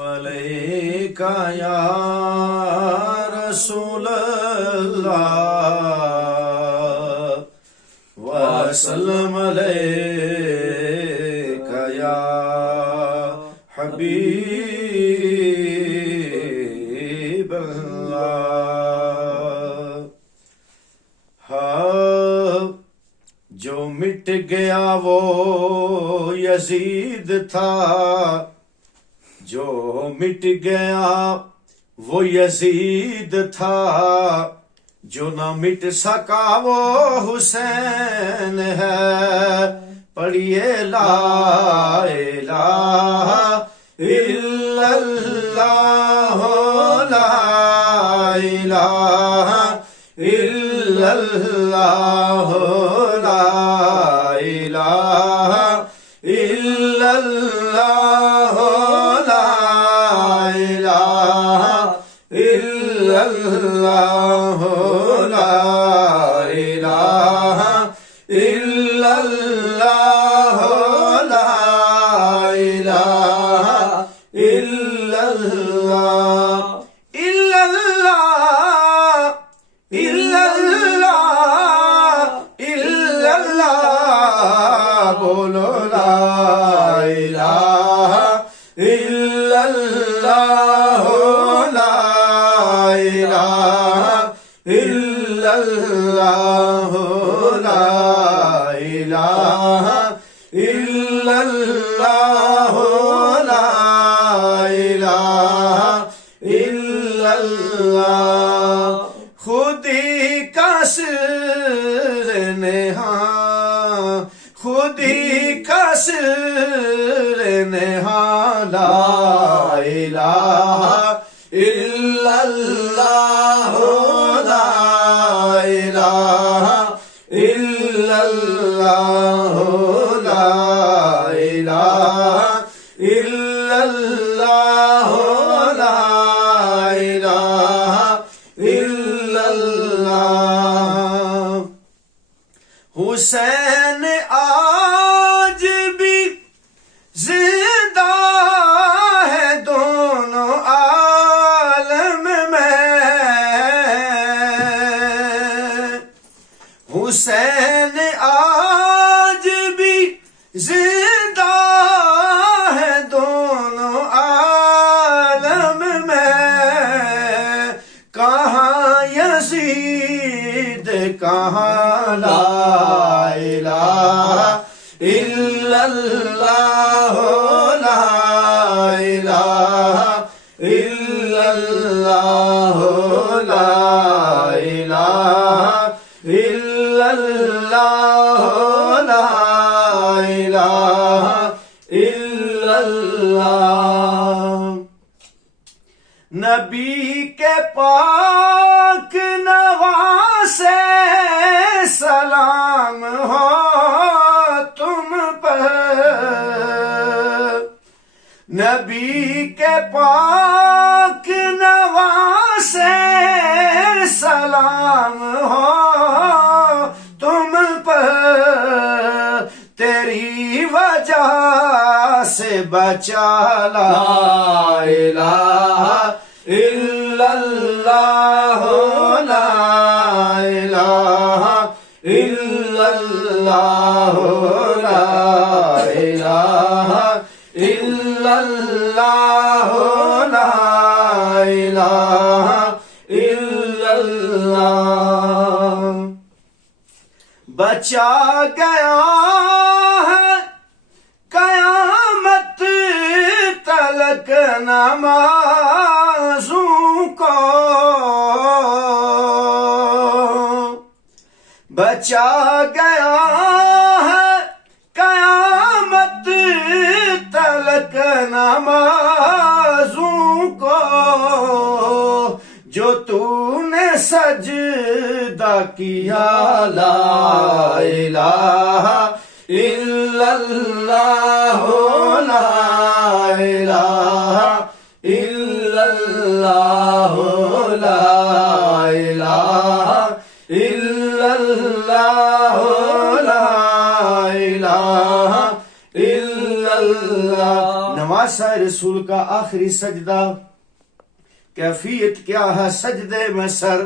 علیک یا رسول اللہ وسلم علیک یا حبیب اللہ۔ ہاں جو مٹ گیا وہ یزید تھا، جو مٹ گیا وہ یزید تھا، جو نہ مٹ سکا وہ حسین ہے۔ پڑھیے لا الہ الا اللہ، لا الہ الا اللہ، لا الہ الا اللہ، لا الہ الا اللہ، لا الہ الا اللہ، لا الہ الا اللہ، الا اللہ، الا اللہ، الا اللہ، بولو لا الہ الا اللہ، لا الہ الا اللہ، لا الہ الا اللہ، لا الہ الا اللہ۔ خودی کا سر نہاں، خودی کا سر نہاں، لا الہ الا اللہ، لا الہ الا اللہ، لا الہ الا اللہ، لا الہ الا اللہ۔ حسین آج بھی زندہ ہے دونوں عالم میں، حسین آج بھی زندہ ہے دونوں عالم میں۔ کہاں یزید کہاں لا الہ الا اللہ، لا الہ الا اللہ، لا الہ الا اللہ، لا الہ الا اللہ۔ نبی کے پاک نواسے سلام ہو تم پر، نبی کے پاک نواسے سلام ہو تم پر۔ تیری وجہ سے بچا لا الہ الا اللہ، لا الہ الا اللہ، لا الہ الا اللہ، لا الہ الا اللہ۔ بچا گیا ہے قیامت تلک نمازوں کو، بچا گیا ہے قیامت تلک نمازوں کو۔ جو تو نے سجدہ کیا لا الہ الا اللہ، لا الہ الا اللہ، لا الہ الا اللہ، لا الہ الا اللہ۔ نماز پیاسا ہے رسول کا آخری سجدہ، کیفیت کیا ہے سجدے میں سر،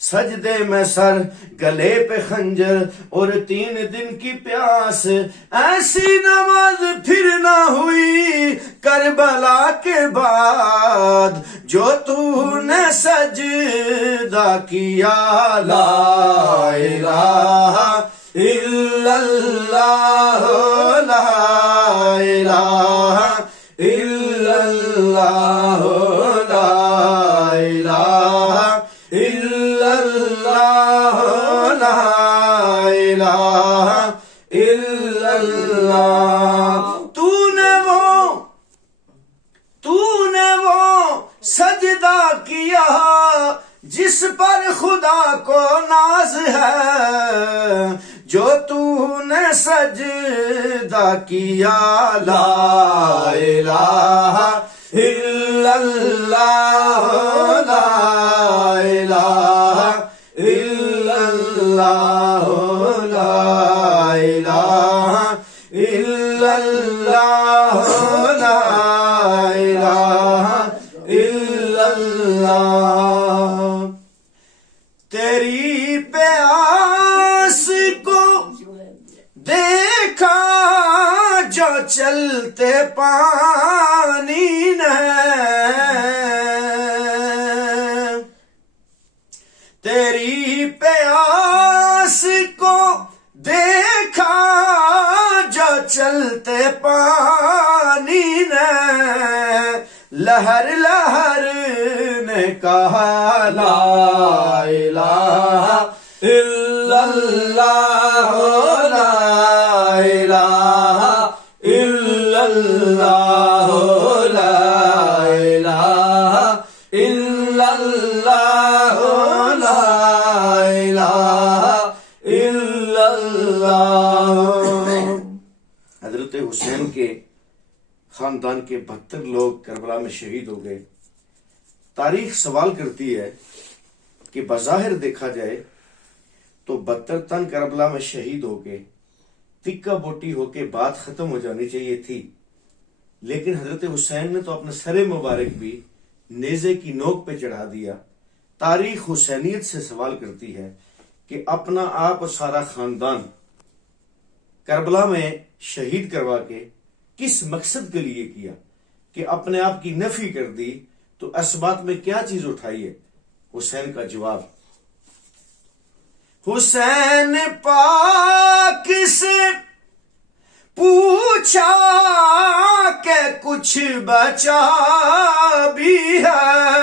سجدے میں سر، گلے پہ خنجر اور 3 دن کی پیاس، ایسی نماز پھر نہ ہوئی کربلا کے بعد، جو تو نے سجدہ کیا، لا الہ الا اللہ، لا الہ الا اللہ، لا الہ الا اللہ، لا الہ الا اللہ۔ تو نے وہ سجدہ کیا جس پر خدا کو ناز ہے، جو تو نے سجدہ کیا، لا الہ الا اللہ، لا الہ الا اللہ، لا الہ الا اللہ، لا الہ الا اللہ۔ تیری پیاس کو دیکھا جو چلتے پانی نے، تیری پیاس کو دیکھا جو چلتے پانی نے، لہر لہر نے کہا، لا الہ الا اللہ، لا الہ الا اللہ، لا الہ الا اللہ، لا الہ الا اللہ۔ حضرت حسین کے خاندان کے 72 لوگ کربلا میں شہید ہو گئے۔ تاریخ سوال کرتی ہے کہ بظاہر دیکھا جائے تو 72 تن کربلا میں شہید ہو کے تکہ بوٹی ہو کے بات ختم ہو جانی چاہیے تھی، لیکن حضرت حسین نے تو اپنا سر مبارک بھی نیزے کی نوک پہ چڑھا دیا۔ تاریخ حسینیت سے سوال کرتی ہے کہ اپنا آپ اور سارا خاندان کربلا میں شہید کروا کے کس مقصد کے لیے کیا، کہ اپنے آپ کی نفی کر دی تو اس بات میں کیا چیز اٹھائی ہے؟ حسین کا جواب، حسین پاک سے پوچھا کہ کچھ بچا بھی ہے،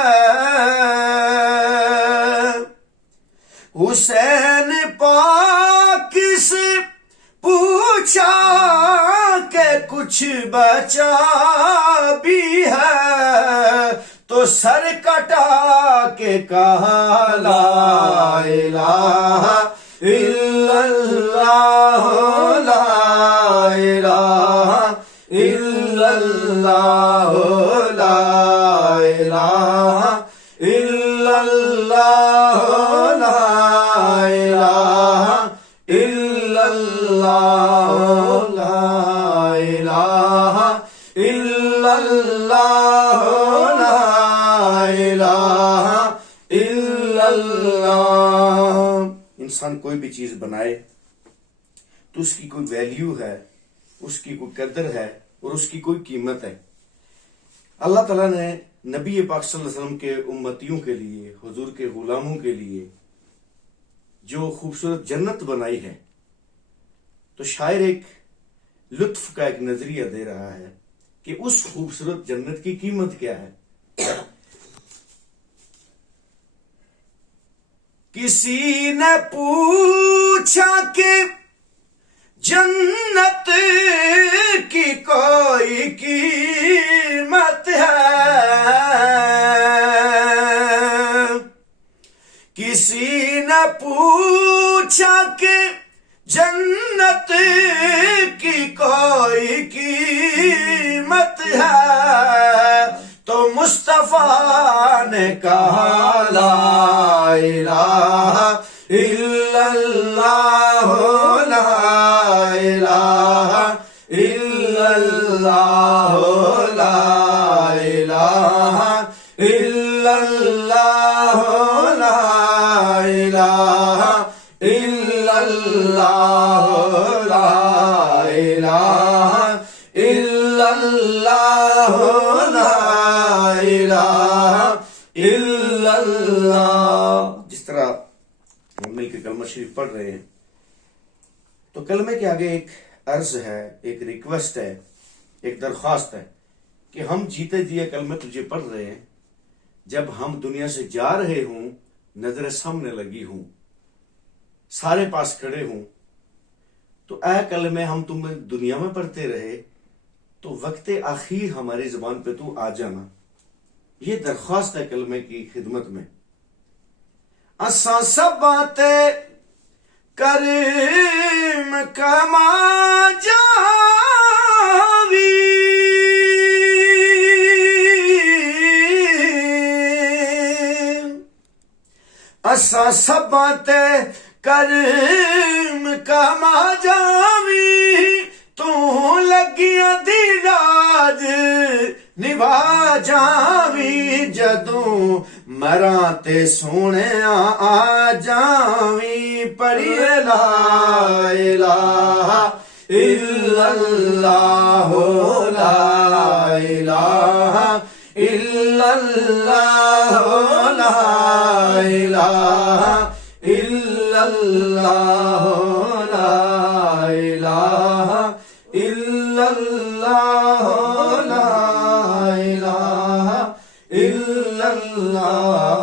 حسین پاک سے پوچھا کہ کچھ بچا بھی ہے، تو سر کٹا کے کہا، لا الہ الا اللہ، لا الہ الا اللہ، لا الہ الا اللہ، لا الہ الا اللہ، لا الہ الا اللہ، لا الہ الا اللہ۔ انسان کوئی بھی چیز بنائے تو اس کی کوئی ویلیو ہے، اس کی کوئی قدر ہے اور اس کی کوئی قیمت ہے۔ اللہ تعالیٰ نے نبی پاک صلی اللہ علیہ وسلم کے امتیوں کے لیے، حضور کے غلاموں کے لیے جو خوبصورت جنت بنائی ہے، تو شاعر ایک لطف کا ایک نظریہ دے رہا ہے کہ اس خوبصورت جنت کی قیمت کیا ہے۔ کسی نے پوچھا کہ جنت کی کوئی قیمت ہے، کسی نے پوچھا کہ جنت کی کوئی قیمت ہے، تو مصطفیٰ نے کہا، لا الہ الا اللہ، لا الہ الا اللہ، الہ الا اللہ لا الہ الا اللہ لا الہ الا اللہ لا الہ الا اللہ. جس طرح ہم مل کے کلمہ شریف پڑھ رہے ہیں تو کلمے کے آگے ایک عرض ہے، ایک ریکویسٹ ہے، ایک درخواست ہے کہ ہم جیتے جیے کلمے تجھے پڑھ رہے ہیں، جب ہم دنیا سے جا رہے ہوں، نظر سامنے لگی ہوں، سارے پاس کھڑے ہوں، تو اے کلمے ہم تمہیں دنیا میں پڑھتے رہے تو وقت آخیر ہماری زبان پہ تو آ جانا. یہ درخواست ہے کلمے کی خدمت میں. اساں سب باتیں کریم کما جاوی اساں سب باتیں کریم کما جاوی تو لگیاں دی راج نبھا جاوی جدوں مراں تے سونے آ جاوی پڑھیے لا الہ الا اللہ لا الہ الا اللہ لا الہ الا اللہ لا الہ الا اللہ لا الہ الا اللہ